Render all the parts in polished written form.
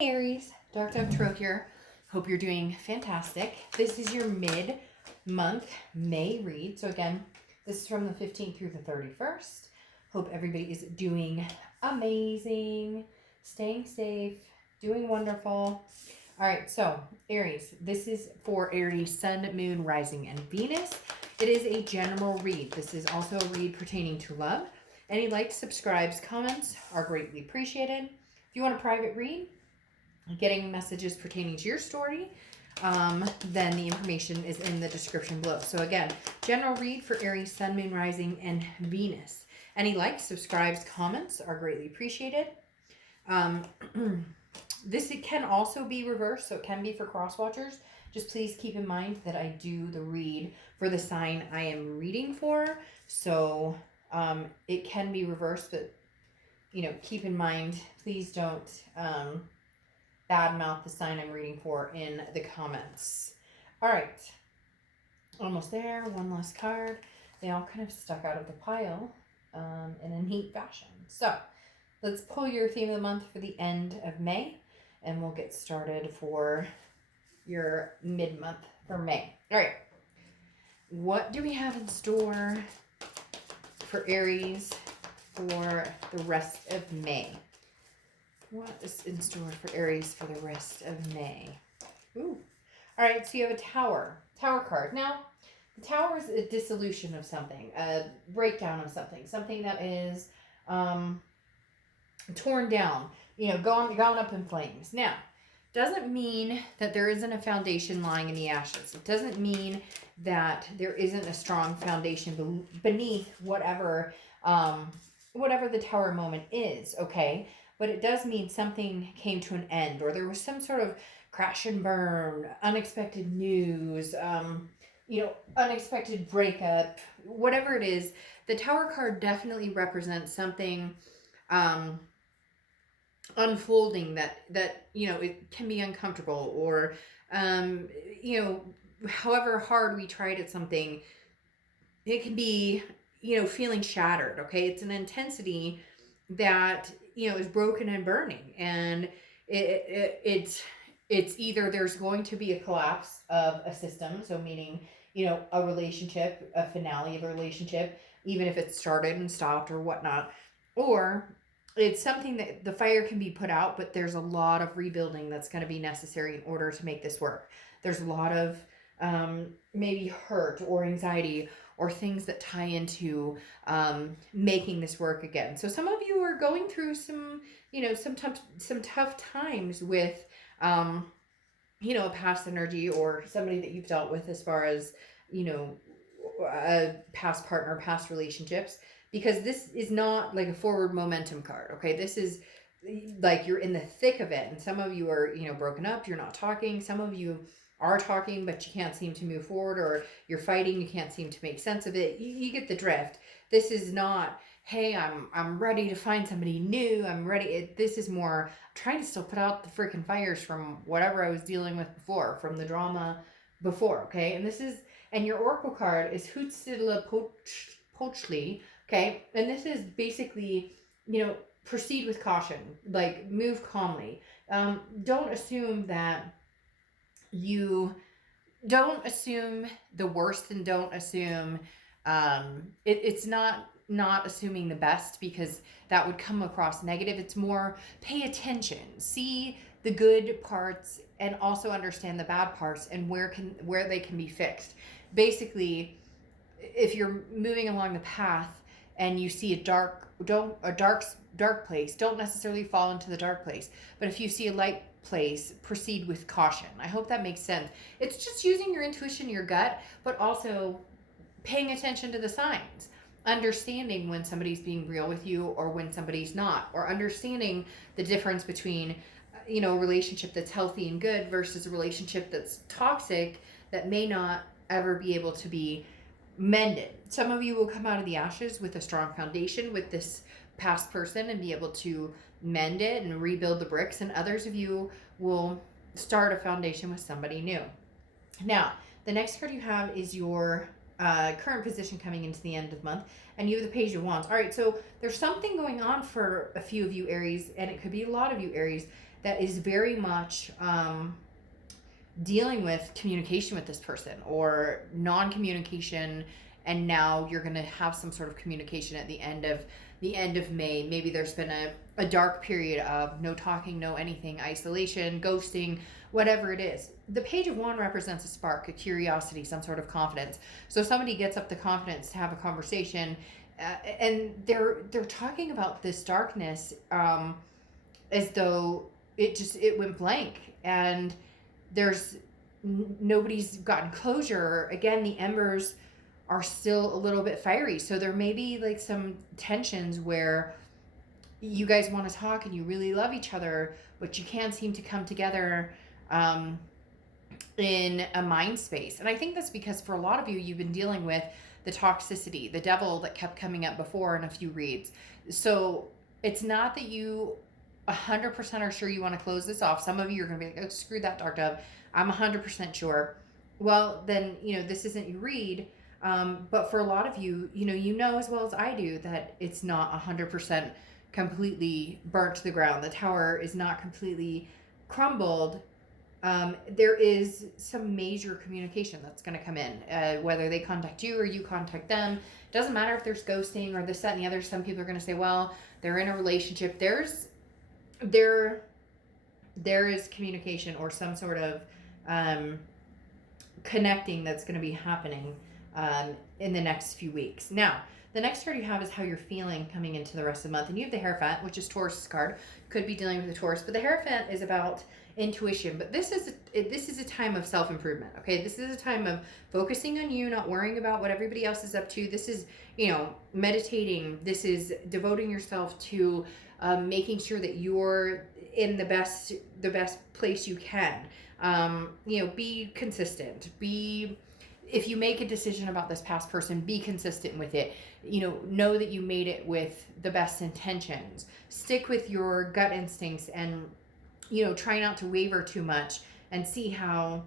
Aries, Dark Dove Tarot here. Hope you're doing fantastic. This is your mid-month May read. So again, this is from the 15th through the 31st. Hope everybody is doing amazing, staying safe, doing wonderful. All right, so Aries, this is for Aries, Sun, Moon, Rising, and Venus. It is a general read. This is also a read pertaining to love. Any likes, subscribes, comments are greatly appreciated. If you want a private read, getting messages pertaining to your story, then the information is in the description below. So again, general read for Aries, Sun, Moon, Rising, and Venus. Any likes, subscribes, comments are greatly appreciated. This it can also be reversed, so it can be for cross watchers. Just please keep in mind that I do the read for the sign I am reading for. So it can be reversed, but keep in mind, please don't badmouth the sign I'm reading for in the comments. All right, almost there. One last card. They all kind of stuck out of the pile in a neat fashion. So let's pull your theme of the month for the end of May, and we'll get started for your mid-month for May. All right, what do we have in store for Aries for the rest of May? What is in store for Aries for the rest of May? Ooh. All right, so you have a tower card. Now, the tower is a dissolution of something, a breakdown of something that is torn down, gone up in flames. Now, doesn't mean that there isn't a foundation lying in the ashes. It doesn't mean that there isn't a strong foundation beneath whatever the tower moment is, okay? But it does mean something came to an end, or there was some sort of crash and burn, unexpected news, unexpected breakup, whatever it is. The Tower card definitely represents something unfolding that it can be uncomfortable, or however hard we tried at something, it can be feeling shattered. Okay, it's an intensity that is broken and burning, and it's either there's going to be a collapse of a system, so meaning a relationship, a finale of a relationship, even if it started and stopped or whatnot, or it's something that the fire can be put out, but there's a lot of rebuilding that's going to be necessary in order to make this work. There's a lot of maybe hurt or anxiety or things that tie into making this work again. So some of you are going through some tough times with a past energy, or somebody that you've dealt with as far as a past partner, past relationships, because this is not like a forward momentum card. Okay, this is like you're in the thick of it, and some of you are broken up, you're not talking. Some of you are talking, but you can't seem to move forward, or you're fighting, you can't seem to make sense of it. You get the drift. This is not, hey, I'm ready to find somebody new, I'm ready. This is more trying to still put out the freaking fires from whatever I was dealing with before, from the drama before, okay? And your oracle card is Hootsidla Pochli, okay? And this is basically, proceed with caution, like move calmly. Don't assume the worst, and don't assume it's not assuming the best, because that would come across negative. It's more pay attention, see the good parts, and also understand the bad parts and where they can be fixed. Basically, if you're moving along the path and you see a dark place, don't necessarily fall into the dark place. But if you see a light place, proceed with caution. I hope that makes sense. It's just using your intuition, your gut, but also paying attention to the signs, understanding when somebody's being real with you or when somebody's not, or understanding the difference between a relationship that's healthy and good versus a relationship that's toxic that may not ever be able to be mended. Some of you will come out of the ashes with a strong foundation with this past person and be able to mend it and rebuild the bricks, and others of you will start a foundation with somebody new. Now, the next card you have is your current position coming into the end of the month, and you have the Page of Wands. All right, so there's something going on for a few of you Aries, and it could be a lot of you Aries, that is very much dealing with communication with this person or non-communication, and now you're going to have some sort of communication at the end of May. Maybe there's been a dark period of no talking, no anything, isolation, ghosting, whatever it is. The Page of Wands represents a spark, a curiosity, some sort of confidence. So somebody gets up the confidence to have a conversation, and they're talking about this darkness as though it went blank, and there's nobody's gotten closure. Again, the embers are still a little bit fiery, so there may be like some tensions where you guys want to talk and you really love each other, but you can't seem to come together in a mind space. And I think that's because for a lot of you, you've been dealing with the toxicity, the devil that kept coming up before in a few reads. So it's not that you 100% are sure you want to close this off. Some of you are going to be like, oh, screw that, Dark Dove. I'm 100% sure. Well, then, this isn't your read. But for a lot of you, you know as well as I do that it's not 100% completely burnt to the ground. The tower is not completely crumbled. There is some major communication that's going to come in, whether they contact you or you contact them. Doesn't matter if there's ghosting or this, that, and the other. Some people are going to say, well, they're in a relationship. There is communication or some sort of connecting that's going to be happening in the next few weeks. Now, the next card you have is how you're feeling coming into the rest of the month. And you have the Hierophant, which is Taurus card. Could be dealing with a Taurus. But the Hierophant is about intuition. But this is a time of self-improvement, okay? This is a time of focusing on you, not worrying about what everybody else is up to. This is, meditating. This is devoting yourself to making sure that you're in the best place you can. Be consistent. If you make a decision about this past person, be consistent with it. Know that you made it with the best intentions. Stick with your gut instincts and, try not to waver too much and see how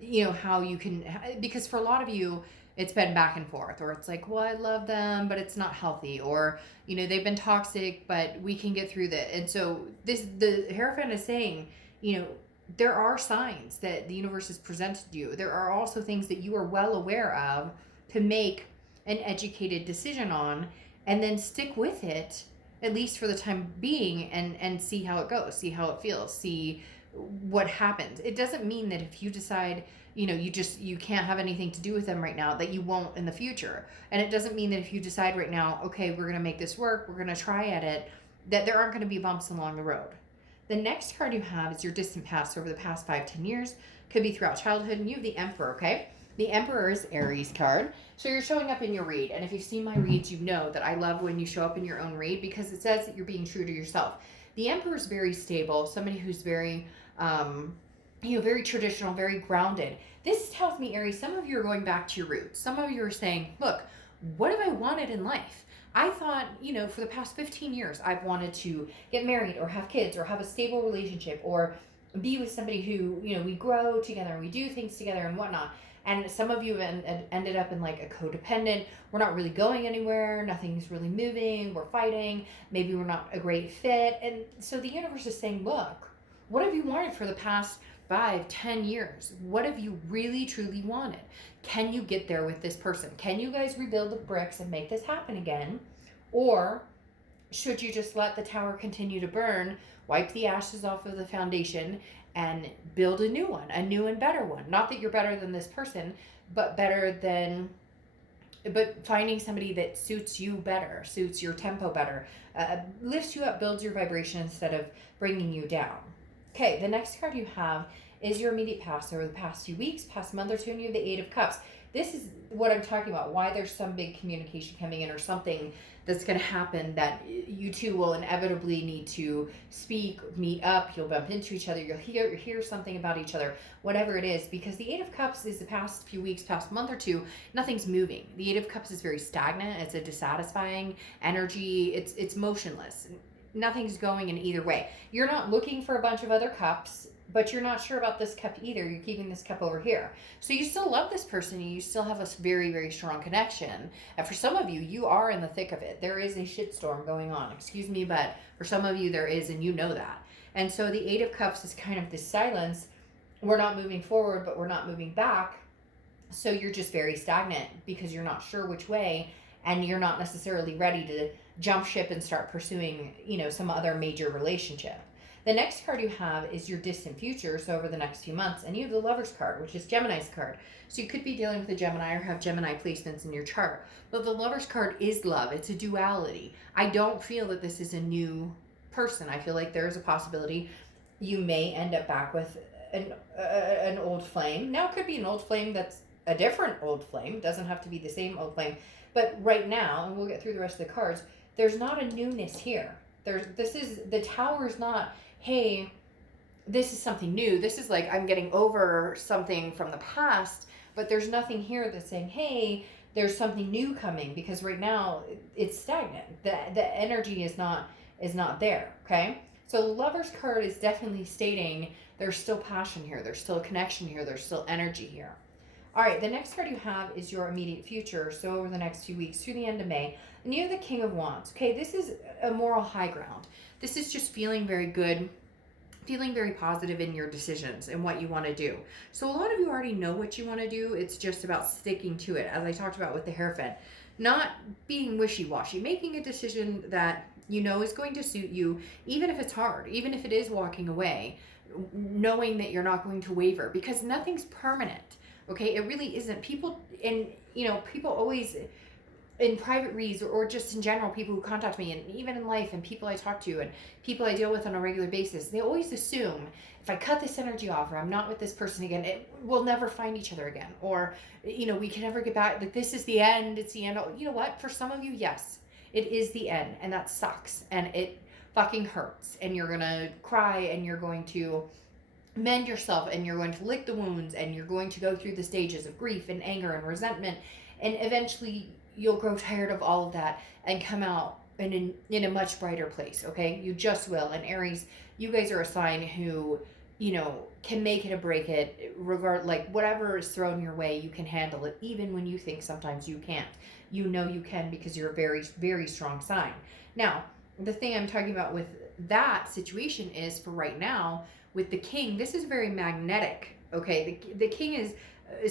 you can, because for a lot of you, it's been back and forth, or it's like, well, I love them, but it's not healthy, or, they've been toxic, but we can get through that. And so the Hierophant is saying, there are signs that the universe has presented you. There are also things that you are well aware of to make an educated decision on, and then stick with it, at least for the time being, and see how it goes, see how it feels, see what happens. It doesn't mean that if you decide, you can't have anything to do with them right now, that you won't in the future. And it doesn't mean that if you decide right now, okay, we're going to make this work, we're going to try at it, that there aren't going to be bumps along the road. The next card you have is your distant past over the past 5-10 years. Could be throughout childhood. And you have the Emperor, okay? The Emperor is Aries card. So you're showing up in your read. And if you've seen my reads, you know that I love when you show up in your own read, because it says that you're being true to yourself. The Emperor is very stable, somebody who's very, very traditional, very grounded. This tells me, Aries, some of you are going back to your roots. Some of you are saying, look, what have I wanted in life? I thought, for the past 15 years, I've wanted to get married or have kids or have a stable relationship or be with somebody who, we grow together and we do things together and whatnot. And some of you have ended up in like a codependent. We're not really going anywhere. Nothing's really moving. We're fighting. Maybe we're not a great fit. And so the universe is saying, look, what have you wanted for the past 5-10 years? What have you really, truly wanted? Can you get there with this person? Can you guys rebuild the bricks and make this happen again? Or should you just let the tower continue to burn, wipe the ashes off of the foundation, and build a new one, a new and better one? Not that you're better than this person, but finding somebody that suits you better, suits your tempo better, lifts you up, builds your vibration instead of bringing you down. Okay, the next card you have is your immediate past over the past few weeks, past month or two, and you have the Eight of Cups. This is what I'm talking about, why there's some big communication coming in or something that's going to happen that you two will inevitably need to speak, meet up, you'll bump into each other, you'll hear something about each other, whatever it is, because the Eight of Cups is the past few weeks, past month or two, nothing's moving. The Eight of Cups is very stagnant. It's a dissatisfying energy. It's motionless. Nothing's going in either way. You're not looking for a bunch of other cups, but you're not sure about this cup either. You're keeping this cup over here. So you still love this person. You still have a very, very strong connection. And for some of you, you are in the thick of it. There is a shitstorm going on. Excuse me, but for some of you there is, and you know that. And so the Eight of Cups is kind of this silence. We're not moving forward, but we're not moving back. So you're just very stagnant because you're not sure which way, and you're not necessarily ready to jump ship and start pursuing, some other major relationship. The next card you have is your distant future, so over the next few months, and you have the Lover's card, which is Gemini's card. So you could be dealing with a Gemini or have Gemini placements in your chart. But the Lover's card is love. It's a duality. I don't feel that this is a new person. I feel like there is a possibility you may end up back with an old flame. Now, it could be an old flame that's a different old flame. It doesn't have to be the same old flame. But right now, and we'll get through the rest of the cards, there's not a newness here. The Tower is not, hey, this is something new. This is like I'm getting over something from the past, but there's nothing here that's saying, hey, there's something new coming, because right now it's stagnant. The energy is not there, okay? So the Lover's card is definitely stating there's still passion here. There's still a connection here. There's still energy here. All right, the next card you have is your immediate future. So over the next few weeks through the end of May, and you have the King of Wands. Okay, this is a moral high ground. This is just feeling very good, feeling very positive in your decisions and what you want to do. So a lot of you already know what you want to do. It's just about sticking to it, as I talked about with the Hierophant. Not being wishy-washy, making a decision that you know is going to suit you, even if it's hard, even if it is walking away, knowing that you're not going to waver, because nothing's permanent. Okay, it really isn't. People, and people always, in private reads or just in general, people who contact me, and even in life, and people I talk to and people I deal with on a regular basis, they always assume if I cut this energy off, or I'm not with this person again, we'll never find each other again, or we can never get back. Like, this is the end. It's the end. You know what? For some of you, yes, it is the end, and that sucks, and it fucking hurts, and you're gonna cry, and you're going to mend yourself, and you're going to lick the wounds, and you're going to go through the stages of grief and anger and resentment, and eventually you'll grow tired of all of that and come out in a much brighter place. Okay, you just will. And Aries, you guys are a sign who can make it or break it, like whatever is thrown your way, you can handle it, even when you think sometimes you can't. You can, because you're a very, very strong sign. Now, the thing I'm talking about with that situation is, for right now, with the King, this is very magnetic. Okay, the King is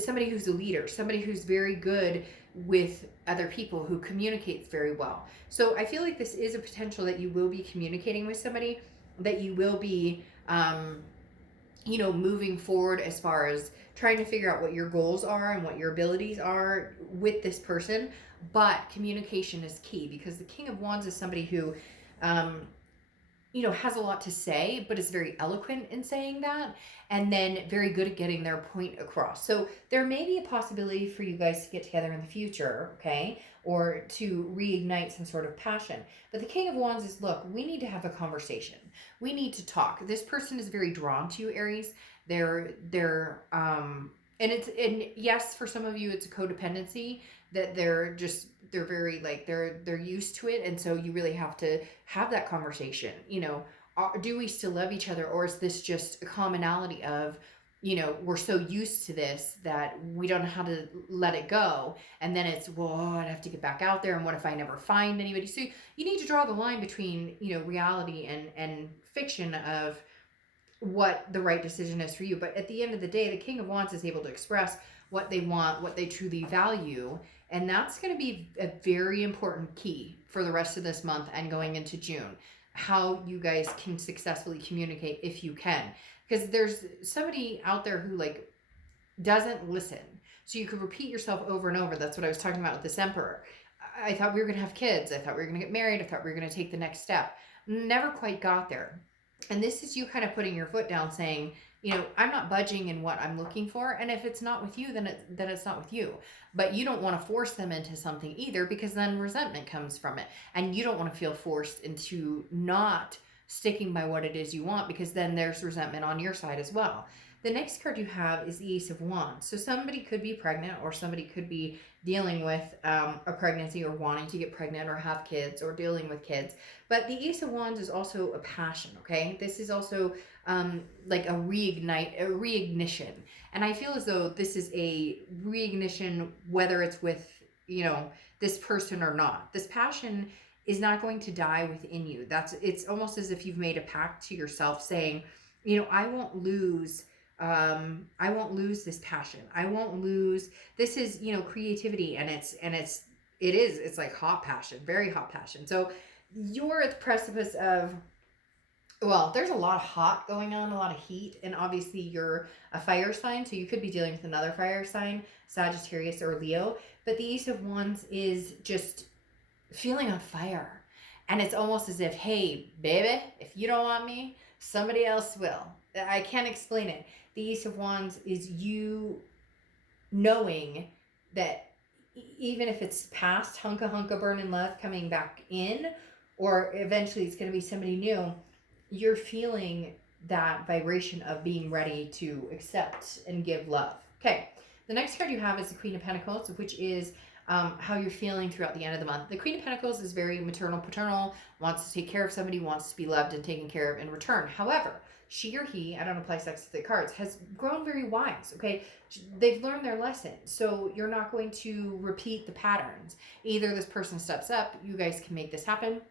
somebody who's a leader, somebody who's very good with other people, who communicates very well. So I feel like this is a potential that you will be communicating with somebody, that you will be moving forward as far as trying to figure out what your goals are and what your abilities are with this person. But communication is key, because the King of Wands is somebody who has a lot to say, but is very eloquent in saying that, and then very good at getting their point across. So there may be a possibility for you guys to get together in the future, okay, or to reignite some sort of passion. But the King of Wands is, look, we need to have a conversation. We need to talk. This person is very drawn to you, Aries. They're and yes, for some of you, it's a codependency, that they're very, like, they're used to it, and so you really have to have that conversation. Do we still love each other, or is this just a commonality of, we're so used to this that we don't know how to let it go, and then it's, well, I'd have to get back out there, and what if I never find anybody? So you need to draw the line between reality and fiction of what the right decision is for you. But at the end of the day, the King of Wands is able to express what they want, what they truly value, and that's going to be a very important key for the rest of this month and going into June. How you guys can successfully communicate, if you can, because there's somebody out there who doesn't listen. So you could repeat yourself over and over. That's what I was talking about with this Emperor. I thought we were going to have kids. I thought we were going to get married. I thought we were going to take the next step. Never quite got there. And this is you kind of putting your foot down, saying, I'm not budging in what I'm looking for. And if it's not with you, then it's not with you. But you don't want to force them into something either, because then resentment comes from it. And you don't want to feel forced into not sticking by what it is you want, because then there's resentment on your side as well. The next card you have is the Ace of Wands. So somebody could be pregnant, or somebody could be dealing with a pregnancy, or wanting to get pregnant, or have kids, or dealing with kids. But the Ace of Wands is also a passion, okay? This is also like a reignition. And I feel as though this is a reignition, whether it's with, this person or not. This passion is not going to die within you. It's almost as if you've made a pact to yourself saying, I won't lose this passion. I won't lose, this is, creativity, and it's like hot passion, very hot passion. So you're at the precipice of, well, there's a lot of hot going on, a lot of heat, and obviously you're a fire sign, so you could be dealing with another fire sign, Sagittarius or Leo. But the Ace of Wands is just feeling on fire. And it's almost as if, hey, baby, if you don't want me, somebody else will. I can't explain it. The Ace of Wands is you knowing that even if it's past hunka burning love coming back in, or eventually it's going to be somebody new, you're feeling that vibration of being ready to accept and give love. Okay, the next card you have is the Queen of Pentacles, which is how you're feeling throughout the end of the month. The Queen of Pentacles is very maternal, paternal, wants to take care of somebody, wants to be loved and taken care of in return. However, she or he, I don't apply sex to the cards, has grown very wise, okay? They've learned their lesson, so you're not going to repeat the patterns. Either this person steps up, you guys can make this happen,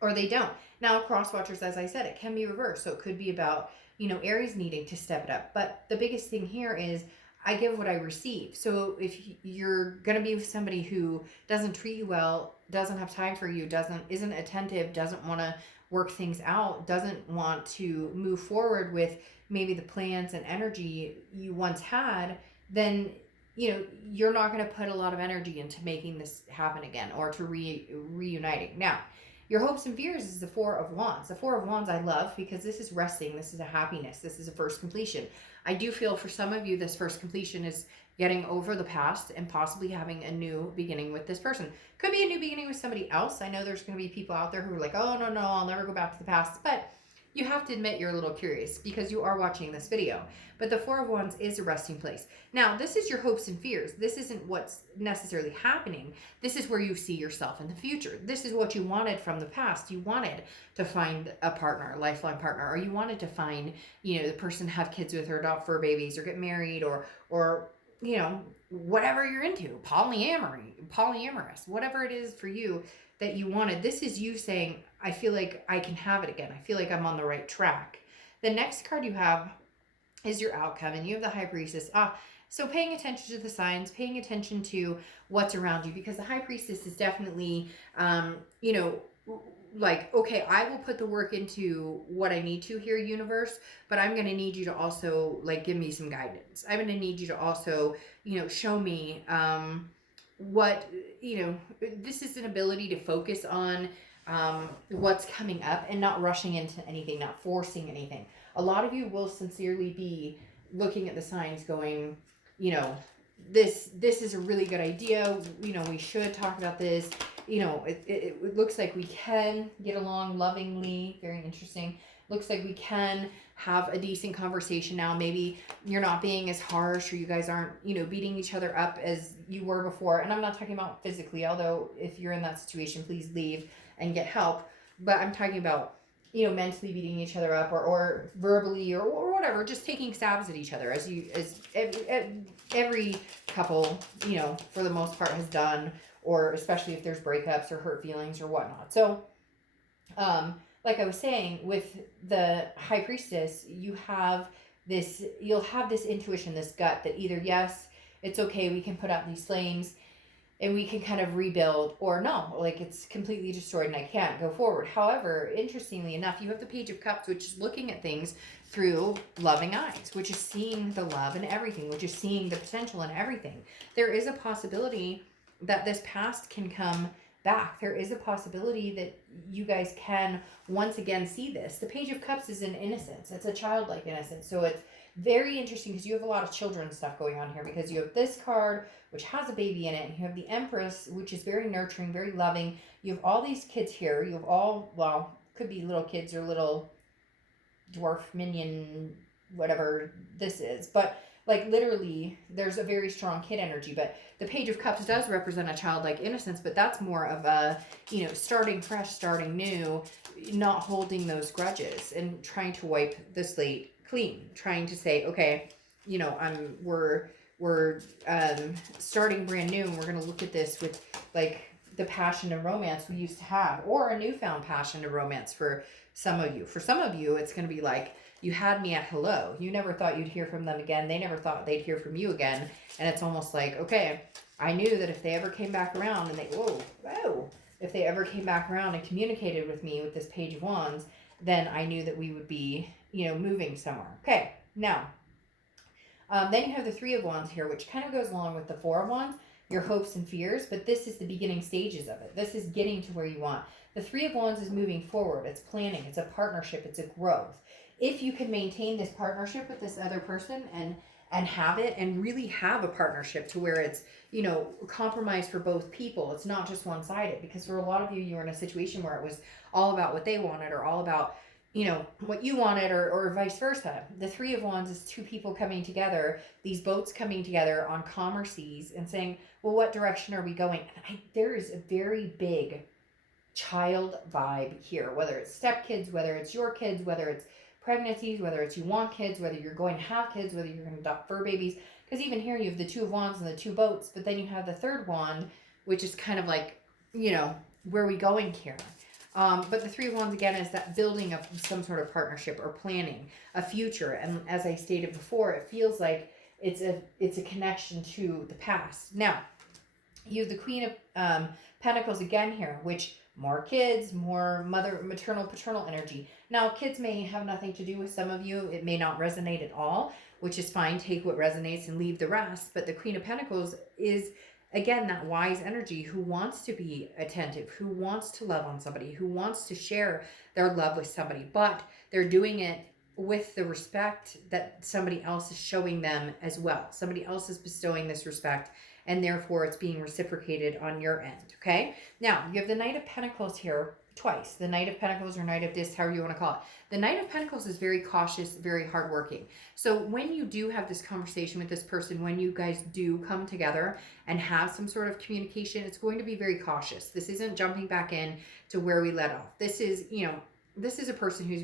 or they don't. Now, cross watchers, as I said, it can be reversed, so it could be about, Aries needing to step it up. But the biggest thing here is I give what I receive. So if you're going to be with somebody who doesn't treat you well, doesn't have time for you, isn't attentive, doesn't want to work things out, doesn't want to move forward with maybe the plans and energy you once had, then you're not going to put a lot of energy into making this happen again, or to reuniting. Now, your hopes and fears is the Four of Wands. The Four of Wands I love because this is resting, this is a happiness, this is a first completion. I do feel for some of you this first completion is getting over the past and possibly having a new beginning with this person. Could be a new beginning with somebody else. I know there's going to be people out there who are like, oh, no, I'll never go back to the past. But you have to admit you're a little curious because you are watching this video. But the Four of Wands is a resting place. Now, this is your hopes and fears. This isn't what's necessarily happening. This is where you see yourself in the future. This is what you wanted from the past. You wanted to find a partner, a lifelong partner, or you wanted to find, the person have kids with, or adopt fur babies, or get married, or whatever you're into, polyamorous, whatever it is for you that you wanted. This is you saying, I feel like I can have it again. I feel like I'm on the right track. The next card you have is your outcome, and you have the High Priestess. So paying attention to the signs, paying attention to what's around you, because the High Priestess is definitely, like, okay, I will put the work into what I need to here, universe, but I'm going to need you to also, like, give me some guidance. I'm going to need you to also, show me what, this is an ability to focus on what's coming up and not rushing into anything, not forcing anything. A lot of you will sincerely be looking at the signs going, this is a really good idea. We should talk about this. It looks like we can get along lovingly. Very interesting. Looks like we can have a decent conversation now. Maybe you're not being as harsh, or you guys aren't, beating each other up as you were before. And I'm not talking about physically, although if you're in that situation, please leave and get help. But I'm talking about, mentally beating each other up, or verbally, or whatever, just taking stabs at each other as every couple, for the most part has done, or especially if there's breakups or hurt feelings or whatnot. So, like I was saying, with the High Priestess, you'll have this intuition, this gut that either, yes, it's okay, we can put out these flames and we can kind of rebuild, or no, like it's completely destroyed and I can't go forward. However, interestingly enough, you have the Page of Cups, which is looking at things through loving eyes, which is seeing the love in everything, which is seeing the potential in everything. There is a possibility that this past can come back. There is a possibility that you guys can once again see this. The Page of Cups is an innocence. It's a childlike innocence. So it's very interesting because you have a lot of children's stuff going on here, because you have this card, which has a baby in it, and you have the Empress, which is very nurturing, very loving. You have all these kids here. You have all, well, could be little kids or little dwarf minion, whatever this is. But like literally, there's a very strong kid energy. But the Page of Cups does represent a childlike innocence, but that's more of a, starting fresh, starting new, not holding those grudges and trying to wipe the slate clean, trying to say, okay, we're starting brand new, and we're going to look at this with like the passion and romance we used to have, or a newfound passion and romance for some of you. For some of you, it's going to be like, you had me at hello. You never thought you'd hear from them again. They never thought they'd hear from you again. And it's almost like, okay, I knew that if they ever came back around and if they ever came back around and communicated with me with this Page of Wands, then I knew that we would be, moving somewhere. Okay, now, then you have the Three of Wands here, which kind of goes along with the Four of Wands, your hopes and fears, but this is the beginning stages of it. This is getting to where you want. The Three of Wands is moving forward. It's planning. It's a partnership. It's a growth. If you can maintain this partnership with this other person and have it and really have a partnership to where it's, compromise for both people. It's not just one-sided, because for a lot of you, you're in a situation where it was all about what they wanted or all about, what you wanted, or vice versa. The Three of Wands is two people coming together, these boats coming together on calmer seas and saying, well, what direction are we going? And there is a very big child vibe here, whether it's stepkids, whether it's your kids, whether it's pregnancies, whether it's you want kids, whether you're going to have kids, whether you're going to adopt fur babies. Because even here you have the Two of Wands and the two boats, but then you have the third wand, which is kind of like, where are we going here? But the Three of Wands, again, is that building of some sort of partnership or planning a future. And as I stated before, it feels like it's a connection to the past. Now, you have the Queen of Pentacles again here, which more kids, more maternal, paternal energy. Now, kids may have nothing to do with some of you. It may not resonate at all, which is fine. Take what resonates and leave the rest. But the Queen of Pentacles is, again, that wise energy who wants to be attentive, who wants to love on somebody, who wants to share their love with somebody, but they're doing it with the respect that somebody else is showing them as well. Somebody else is bestowing this respect, and therefore it's being reciprocated on your end, okay? Now, you have the Knight of Pentacles here twice. The Knight of Pentacles, or Knight of Discs, however you want to call it. The Knight of Pentacles is very cautious, very hardworking. So when you do have this conversation with this person, when you guys do come together and have some sort of communication, it's going to be very cautious. This isn't jumping back in to where we let off. This is, this is a person who's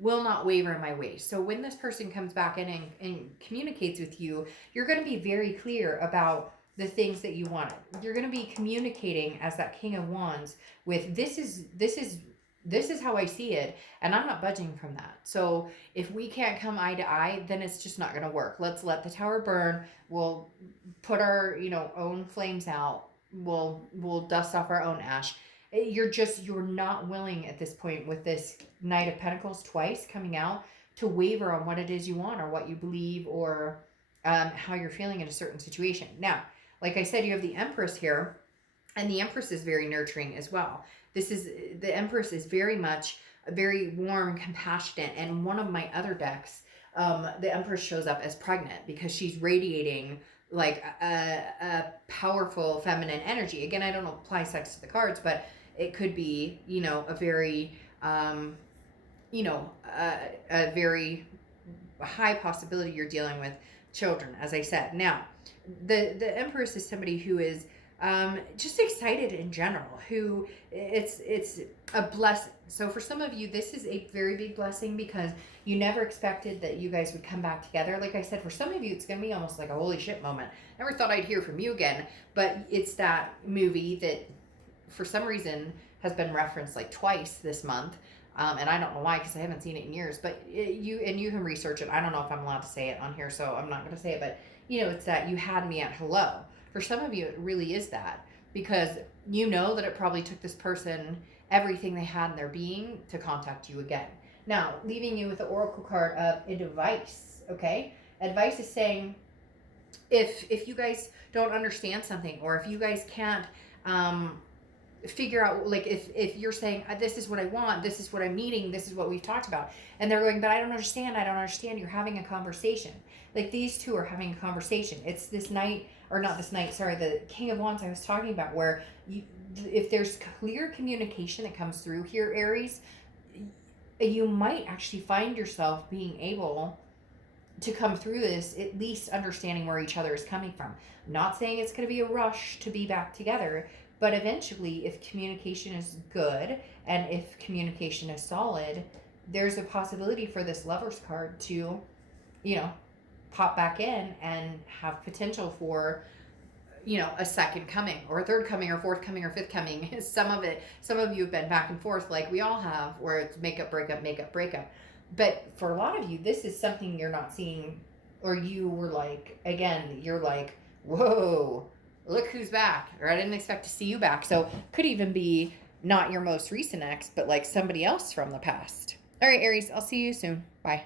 will not waver in my ways. So when this person comes back in and communicates with you, you're going to be very clear about the things that you wanted. You're going to be communicating as that King of Wands with this is how I see it, and I'm not budging from that. So if we can't come eye to eye, then it's just not going to work. Let's let the tower burn. We'll put our, own flames out. We'll dust off our own ash. You're not willing at this point with this Knight of Pentacles twice coming out to waver on what it is you want or what you believe or how you're feeling in a certain situation. Now, like I said, you have the Empress here, and the Empress is very nurturing as well. The Empress is very much very warm, compassionate, and one of my other decks, the Empress shows up as pregnant because she's radiating like a powerful feminine energy. Again, I don't apply sex to the cards, but it could be, a very, a very high possibility you're dealing with children, as I said. Now, the Empress is somebody who is just excited in general, who it's a blessing. So for some of you, this is a very big blessing because you never expected that you guys would come back together. Like I said, for some of you, it's going to be almost like a holy shit moment. Never thought I'd hear from you again, but it's that movie that for some reason has been referenced like twice this month. And I don't know why, because I haven't seen it in years, but you can research it. I don't know if I'm allowed to say it on here, so I'm not going to say it, but it's that you had me at hello. For some of you, it really is that, because that it probably took this person everything they had in their being to contact you again. Now, leaving you with the Oracle card of advice, okay? Advice is saying, if you guys don't understand something, or if you guys can't figure out, like if you're saying, this is what I want, this is what I'm needing, this is what we've talked about, and they're going, but I don't understand, you're having a conversation. Like these two are having a conversation. It's this night, or not this night, sorry, the King of Wands I was talking about, where if there's clear communication that comes through here, Aries, you might actually find yourself being able to come through this, at least understanding where each other is coming from. I'm not saying it's going to be a rush to be back together, but eventually, if communication is good and if communication is solid, there's a possibility for this Lover's card to, pop back in and have potential for, you know, a second coming or a third coming or fourth coming or fifth coming. Some of you have been back and forth like we all have, where it's makeup, breakup. But for a lot of you, this is something you're not seeing, or you were like, again, you're like, whoa, look who's back, or I didn't expect to see you back. So could even be not your most recent ex, but like somebody else from the past. All right, Aries, I'll see you soon. Bye.